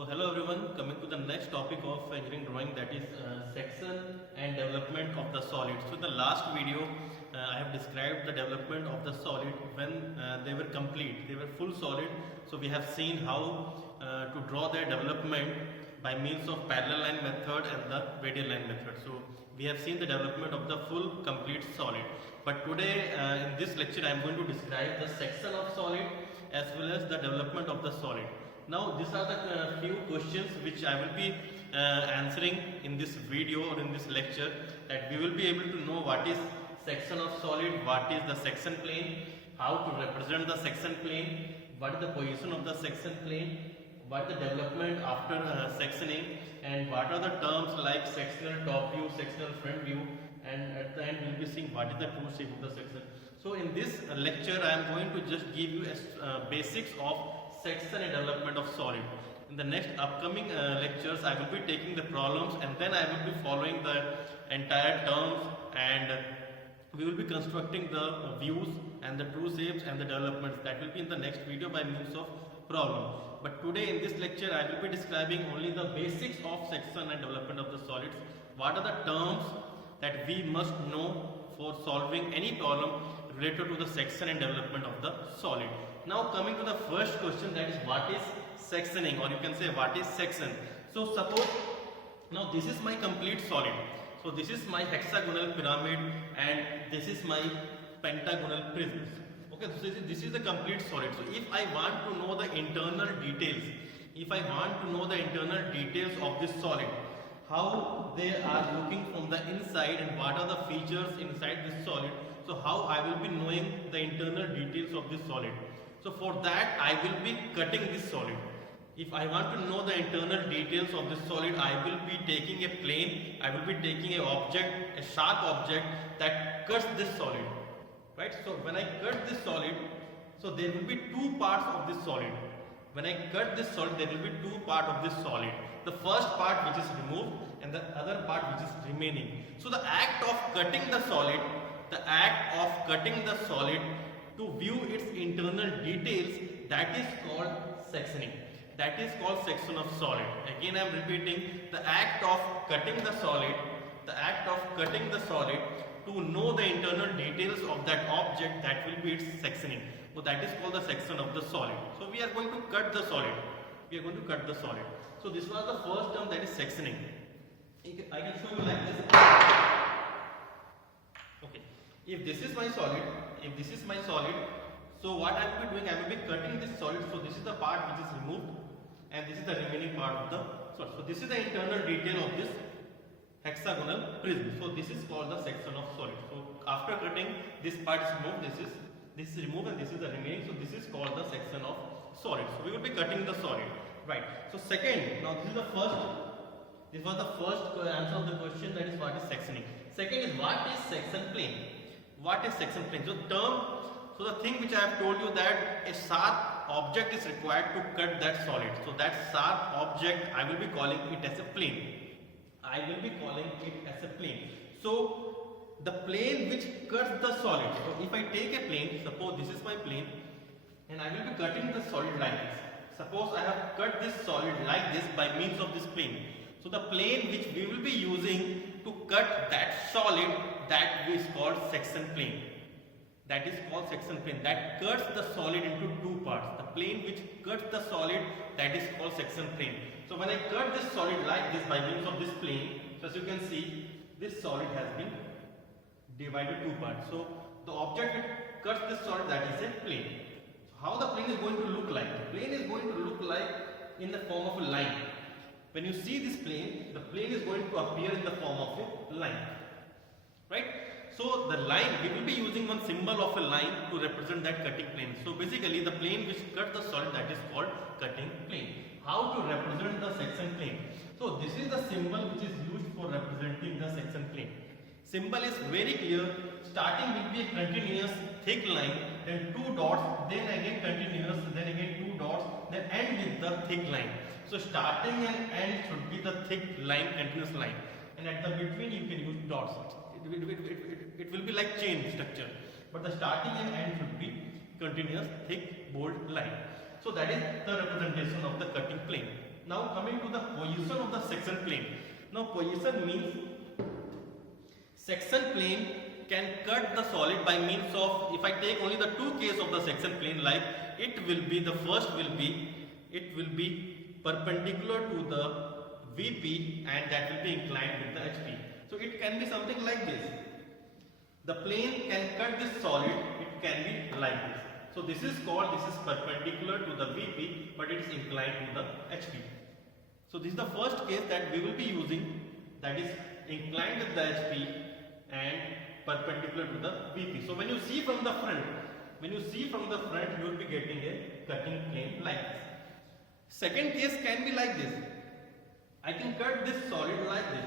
So hello everyone, coming to the next topic of engineering drawing, that is section and development of the solid. So in the last video I have described the development of the solid when they were complete, they were full solid. So we have seen how to draw their development by means of parallel line method and the radial line method. So we have seen the development of the full complete solid. But today in this lecture I am going to describe the section of solid as well as the development of the solid. Now these are the few questions which I will be answering in this video or in this lecture, that we will be able to know what is section of solid, what is the section plane, how to represent the section plane, what is the position of the section plane, what is the development after sectioning, and what are the terms like sectional top view, sectional front view, and at the end we will be seeing what is the true shape of the section. So in this lecture I am going to just give you basics of section and development of solid. In the next upcoming lectures I will be taking the problems, and then I will be following the entire terms, and we will be constructing the views and the true shapes and the developments. That will be in the next video by means of problem. But today in this lecture I will be describing only the basics of section and development of the solids. What are the terms that we must know for solving any problem related to the section and development of the solid. Now coming to the first question, that is what is sectioning, or you can say what is section. So suppose now this is my complete solid. So this is my hexagonal pyramid and this is my pentagonal prism. Okay, so this is the complete solid. So if I want to know the internal details, of this solid, how they are looking from the inside and what are the features inside this solid, so how I will be knowing the internal details of this solid. So for that I will be cutting this solid. If I want to know the internal details of this solid, I will be taking a plane, I will be taking a object, a sharp object that cuts this solid. Right? So when I cut this solid, so there will be two parts of this solid. When I cut this solid, there will be two parts of this solid. The first part which is removed and the other part which is remaining. So the act of cutting the solid, to view its internal details, that is called sectioning. That is called section of solid. Again I am repeating, the act of cutting the solid, to know the internal details of that object, that will be its sectioning. So that is called the section of the solid. So we are going to cut the solid. So this was the first term, that is sectioning. I can show you like this. Okay. If this is my solid, so what I will be doing, I will be cutting this solid. So this is the part which is removed and this is the remaining part of the solid. So this is the internal detail of this hexagonal prism. So this is called the section of solid. So after cutting, this part is removed, this is removed, and this is the remaining. So this is called the section of solid. So we will be cutting the solid. Right. So second, now this was the first answer of the question, that is what is sectioning. Second is what is section plane. So the thing which I have told you, that a sharp object is required to cut that solid. So that sharp object I will be calling it as a plane. So the plane which cuts the solid. So if I take a plane, suppose this is my plane, and I will be cutting the solid like this. Suppose I have cut this solid like this by means of this plane. So the plane which we will be using to cut that solid, that is called section plane. That cuts the solid into two parts. The plane which cuts the solid, that is called section plane. So when I cut this solid like this by means of this plane, so as you can see, this solid has been divided two parts. So the object which cuts this solid, that is a plane. So how the plane is going to look like? The plane is going to look like in the form of a line. When you see this plane, the plane is going to appear in the form of a line. Right? So the line, we will be using one symbol of a line to represent that cutting plane. So basically the plane which cuts the solid, that is called cutting plane. How to represent the section plane? So this is the symbol which is used for representing the section plane. Symbol is very clear. Starting will be a continuous thick line, then two dots, then again continuous, then again two dots, then end with the thick line. So starting and end should be the thick line, continuous line, and at the between you can use dots. It will be like chain structure, but the starting and end should be continuous thick bold line. So that is the representation of the cutting plane. Now coming to the position of the section plane. Now position means section plane can cut the solid by means of, if I take only the two case of the section plane, like it will be, the first will be, it will be perpendicular to the VP and that will be inclined with the HP. So it can be something like this. The plane can cut this solid, it can be like this. So this is called, this is perpendicular to the VP but it is inclined to the HP. So this is the first case that we will be using, that is inclined with the HP and perpendicular to the VP. So when you see from the front, you will be getting a cutting plane like this. Second case can be like this. I can cut this solid like this.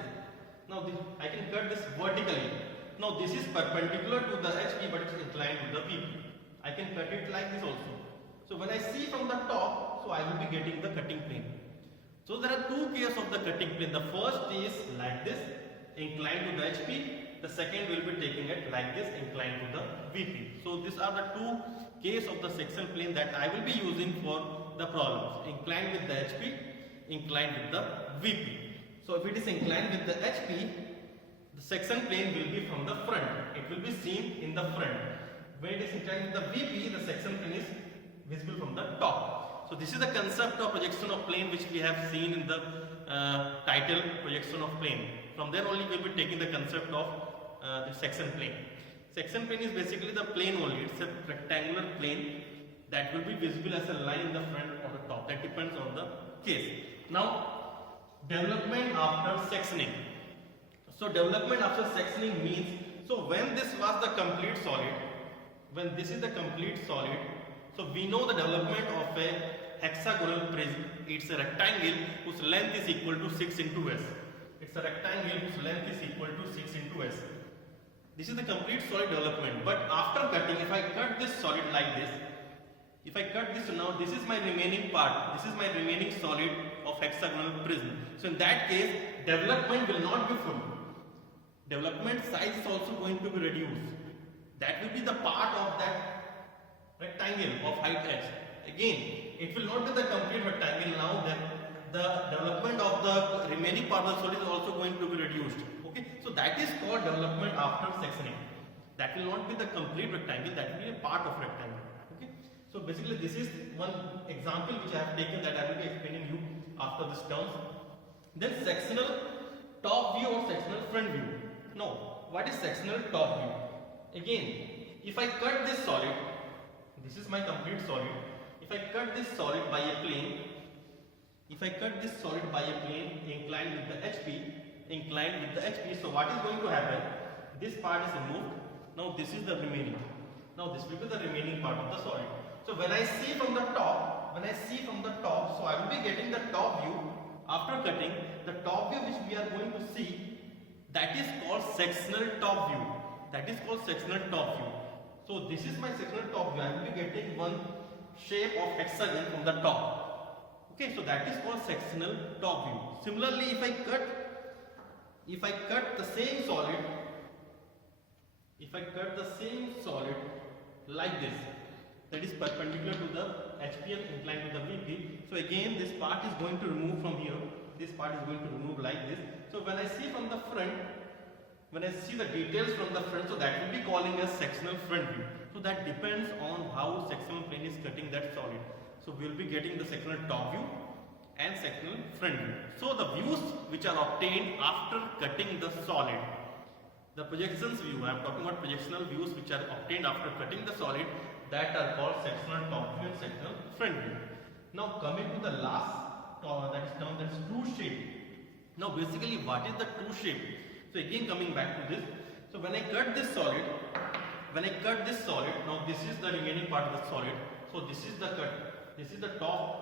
Now I can cut this vertically. Now this is perpendicular to the HP but it is inclined to the VP. I can cut it like this also. So when I see from the top, so I will be getting the cutting plane. So there are two cases of the cutting plane. The first is like this, inclined to the HP. The second will be taking it like this, inclined to the VP. So these are the two cases of the section plane that I will be using for the problems. Inclined with the HP, inclined with the VP. So if it is inclined with the HP, the section plane will be from the front. It will be seen in the front. When it is inclined with the VP, the section plane is visible from the top. So this is the concept of projection of plane which we have seen in the title, projection of plane. From there only we will be taking the concept of the section plane. Section plane is basically the plane only. It's a rectangular plane that will be visible as a line in the front or the top. That depends on the case. Now, development after sectioning. So development after sectioning means, so when this was the complete solid, when this is the complete solid, so we know the development of a hexagonal prism. It's a rectangle whose length is equal to 6 into S. It's a rectangle whose length is equal to 6 into S. This is the complete solid development. But after cutting, if I cut this solid like this, if I cut this now, this is my remaining part. This is my remaining solid of hexagonal prism. So in that case, development will not be full. Development size is also going to be reduced. That will be the part of that rectangle of height h. Again, it will not be the complete rectangle now. Then the development of the remaining part of the solid is also going to be reduced. Okay, so that is called development after sectioning. That will not be the complete rectangle. That will be a part of rectangle. Okay, so basically this is one example which I have taken that I will be explaining you after this terms. Then sectional top view or sectional front view. Now, what is sectional top view? Again, if I cut this solid, this is my complete solid. If I cut this solid by a plane, inclined with the HP, so what is going to happen? This part is removed. Now this is the remaining. Now this will be the remaining part of the solid. So when I see from the top, so I will be getting the top view. After cutting, the top view which we are going to see, that is called sectional top view. So this is my sectional top view. I will be getting one shape of hexagon from the top. Okay, so that is called sectional top view. Similarly, if I cut the same solid, like this, that is perpendicular to the HP and inclined to the VP. So again, this part is going to remove from here. This part is going to remove like this. So when I see from the front, when I see the details from the front, so that will be calling as sectional front view. So that depends on how sectional plane is cutting that solid. So we will be getting the sectional top view and sectional front view. So the views which are obtained after cutting the solid, the projections view, I am talking about projectional views which are obtained after cutting the solid, that are called sectional top view and sectional front view. Now coming to the last that is termed as true shape. Now basically what is the true shape? So again coming back to this. So when I cut this solid, now this is the remaining part of the solid. So this is the cut. This is the top,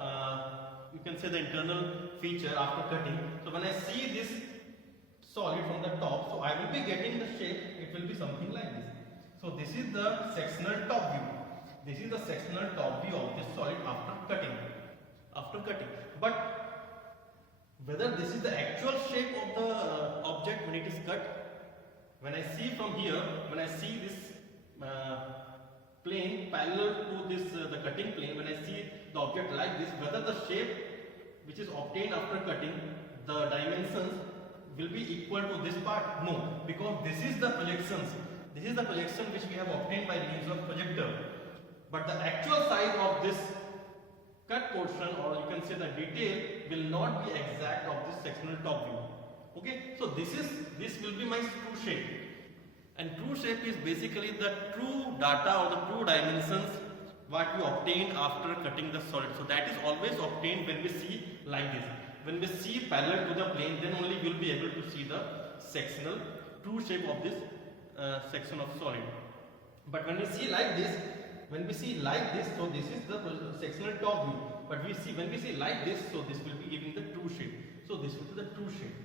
you can say the internal feature after cutting. So when I see this solid from the top, so I will be getting the shape. It will be something like this. So this is the sectional top view. This is the sectional top view of this solid after cutting. But whether this is the actual shape of the object when it is cut, when I see from here, when I see this plane parallel to this the cutting plane, when I see the object like this, whether the shape which is obtained after cutting, the dimensions will be equal to this part? No, because this is the projections. This is the projection which we have obtained by means of projector. But the actual size of this cut portion, or you can say the detail, will not be exact of this sectional top view. Okay, so this will be my true shape, and true shape is basically the true data or the true dimensions what we obtain after cutting the solid. So that is always obtained when we see like this. When we see parallel to the plane, then only we will be able to see the sectional true shape of this section of solid. But when we see like this, so this is the sectional top view. But when we see like this, so this will be giving the true shape. So this will be the true shape.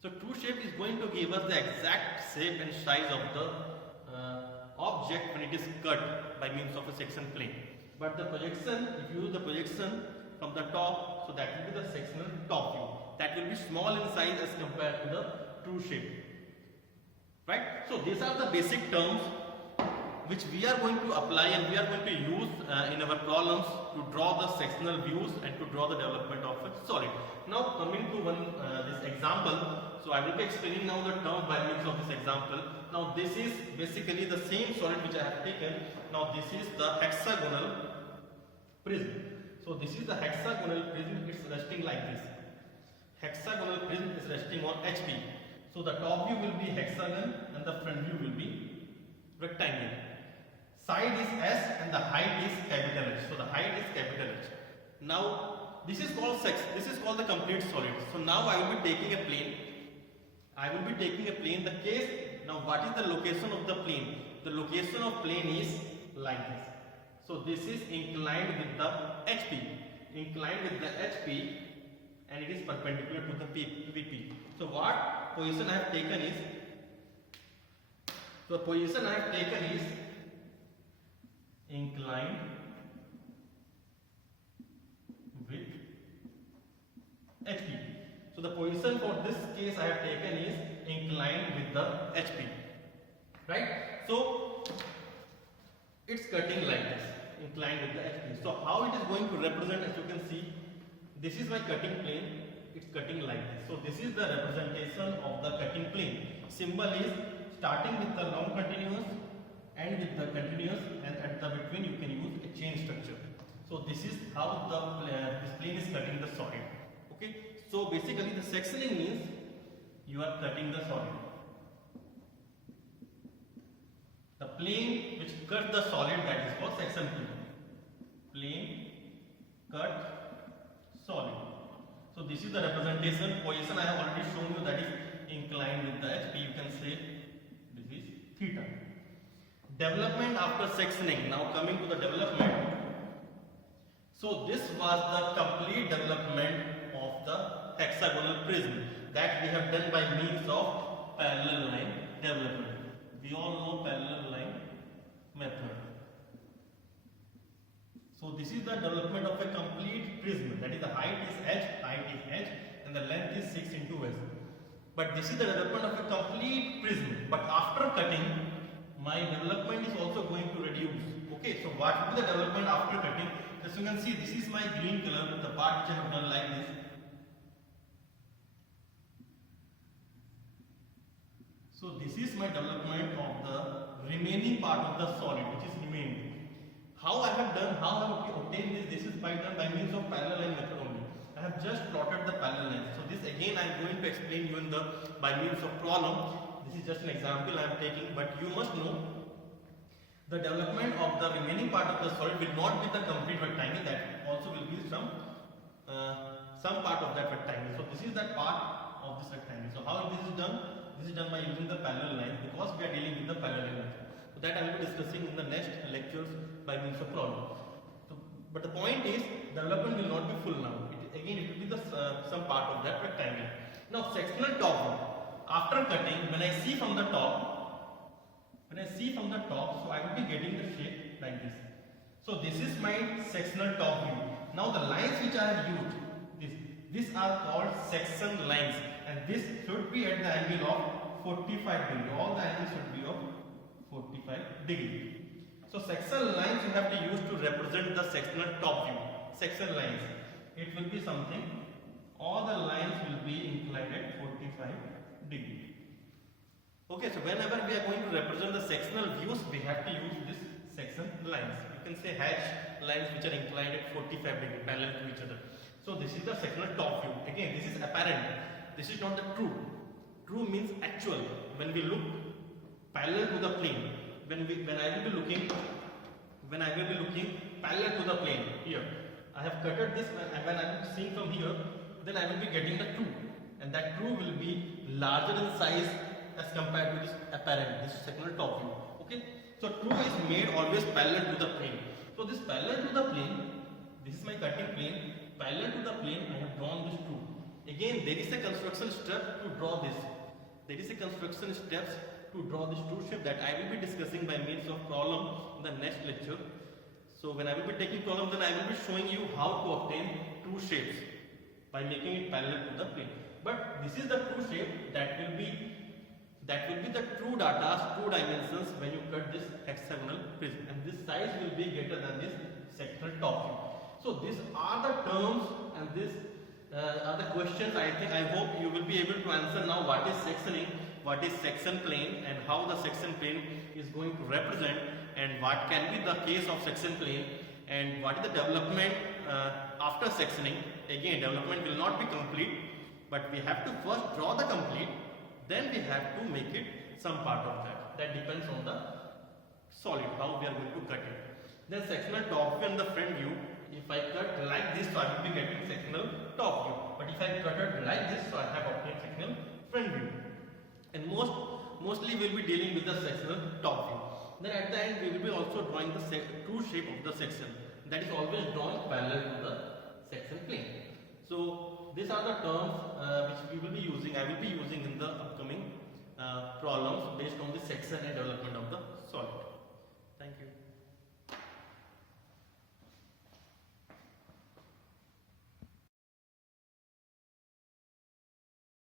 So true shape is going to give us the exact shape and size of the object when it is cut by means of a section plane. But the projection, if you use the projection from the top, so that will be the sectional top view. That will be small in size as compared to the true shape. Right? So these are the basic terms which we are going to apply and we are going to use in our problems to draw the sectional views and to draw the development of a solid. Now coming to this example, so I will be explaining now the term by means of this example. Now this is basically the same solid which I have taken. Now this is the hexagonal prism. So this is the hexagonal prism, it's resting like this. Hexagonal prism is resting on HP. So the top view will be hexagon and the front view will be rectangle. Side is S and the height is capital H. So the height is capital H. Now this is called the complete solid. So now I will be taking a plane. The case, now what is the location of the plane? The location of plane is like this. So this is inclined with the HP. And it is perpendicular to the VP. So what position I have taken is, inclined with HP. So the position for this case I have taken is inclined with the HP. Right? So it's cutting like this, inclined with the HP. So how it is going to represent, as you can see, this is my cutting plane, it's cutting like this. So this is the representation of the cutting plane. Symbol is starting with the long continuous, end with the continuous, and at the between you can use a chain structure. So this is how this plane is cutting the solid. Okay. So basically the sectioning means you are cutting the solid. The plane which cut the solid, that is called section plane. Plane cut solid. So this is the representation. Position I have already shown you, that is inclined with the HP. You can say this is theta. Development after sectioning. Now coming to the development. So this was the complete development of the hexagonal prism that we have done by means of parallel line development. We all know parallel line method. So this is the development of a complete prism, that is the height is h, and the length is 6 into s. But this is the development of a complete prism. But after cutting, my development is also going to reduce. Okay, so what will be the development after cutting? As you can see, this is my green color, the part which I have done like this. So this is my development of the remaining part of the solid, which is remaining. How I have obtained this is by means of parallel line method only. I have just plotted the parallel lines. So this again I am going to explain you by means of problem. This is just an example I am taking, but you must know the development of the remaining part of the solid will not be the complete rectangle, that also will be some part of that rectangle. So this is that part of this rectangle. So how this is done? This is done by using the parallel lines, because we are dealing with the parallel lines. So that I will be discussing in the next lectures by means of problem. So, but the point is, development will not be full now. It will be some part of that rectangle. Now sectional top view. After cutting, when I see from the top, so I will be getting the shape like this. So this is my sectional top view. Now the lines which I have used, these are called section lines, and this should be at the angle of 45 degree. All the angles should be of 45 degree. So sectional lines you have to use to represent the sectional top view. Section lines. it will be something, all the lines will be inclined at 45 degree. Okay, so whenever we are going to represent the sectional views, we have to use this section lines. You can say hatch lines which are inclined at 45 degree parallel to each other. So this is the sectional top view. Again, this is apparent. This is not the true. True means actual. When we look parallel to the plane, when I will be looking parallel to the plane here, I have cutted this, and when I am seeing from here, then I will be getting the true, and that true will be larger in size as compared to this apparent, this sectional top view. Okay, so true is made always parallel to the plane. So this parallel to the plane, this is my cutting plane. Parallel to the plane, I have drawn this true. Again, there is a construction step to draw this. There is a construction steps to draw this true shape that I will be discussing by means of problem in the next lecture. So when I will be taking problem, then I will be showing you how to obtain true shapes by making it parallel to the plane. But this is the true shape that will be the true data, true dimensions when you cut this hexagonal prism, and this size will be greater than this sectional top view. So these are the terms, and these are the questions. I hope you will be able to answer now. What is sectioning, what is section plane, and how the section plane is going to represent, and what can be the case of section plane, and what is the development after sectioning. Again, development will not be complete, but we have to first draw the complete, then we have to make it some part of that. That depends on the solid, how we are going to cut it. Then sectional top view and the front view. If I cut like this, so I will be getting sectional top view. But if I cut it like this, so I have obtained sectional front view. And mostly we will be dealing with the sectional top view. Then at the end, we will be also drawing the true shape of the section. That is always drawn parallel to the section plane. So these are the terms which we will be using. I will be using in the upcoming problems based on the section and development of the solid.